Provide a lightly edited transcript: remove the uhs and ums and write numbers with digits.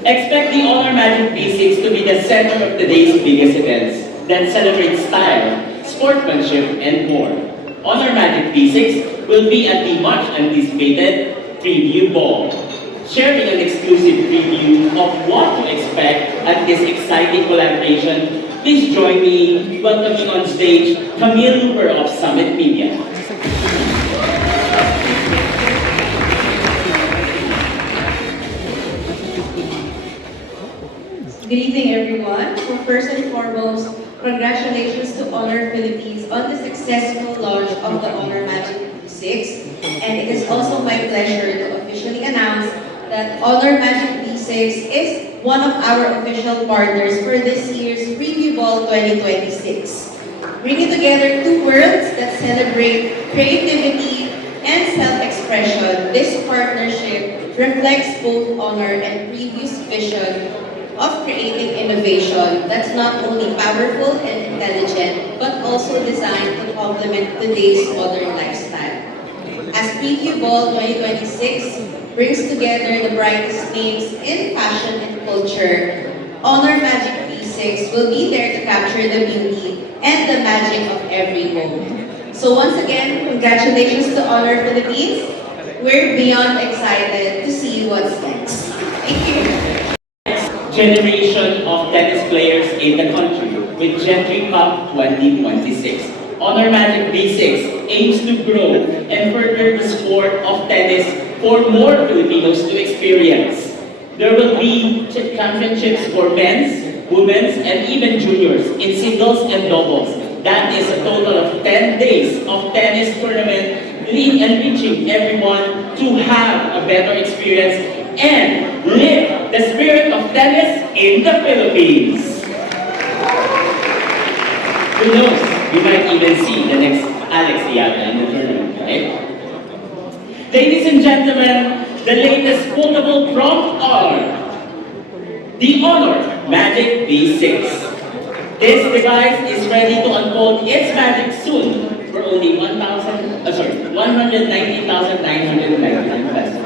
Expect the Honor Magic V6 to be the center of today's biggest events that celebrate style, sportsmanship, and more. Honor Magic V6 will be at the much-anticipated Preview Ball, sharing an exclusive preview of what to expect at this exciting collaboration. Please join me welcoming on stage Camille Looper of Summit Media. Good evening, everyone. So first and foremost, congratulations to Honor Philippines on the successful launch of the Honor Magic V6. And it is also my pleasure to officially announce that Honor Magic V6 is one of our official partners for this year's Preview Ball 2026. Bringing together two worlds that celebrate creativity and self-expression, this partnership reflects both Honor and Preview's vision of creating innovation that's not only powerful and intelligent, but also designed to complement today's modern lifestyle. As Preview Ball 2026 brings together the brightest names in fashion and culture, Honor Magic V6 will be there to capture the beauty and the magic of every moment. So once again, congratulations to Honor Philippines. We're beyond excited to see what's next. Thank you. Generation of tennis players in the country with Gentry Cup 2026. Honor Magic V6 aims to grow and further the sport of tennis for more Filipinos to experience. There will be championships for men's, women's, and even juniors in singles and doubles. That is a total of 10 days of tennis tournament, enriching everyone to have a better experience and live the spirit of tennis in the Philippines. Who knows, we might even see the next Alex Diaga in the tournament, right? Ladies and gentlemen, the latest quotable prompt are the Honor Magic V6. This device is ready to unfold its magic soon for only 119,999 pesos.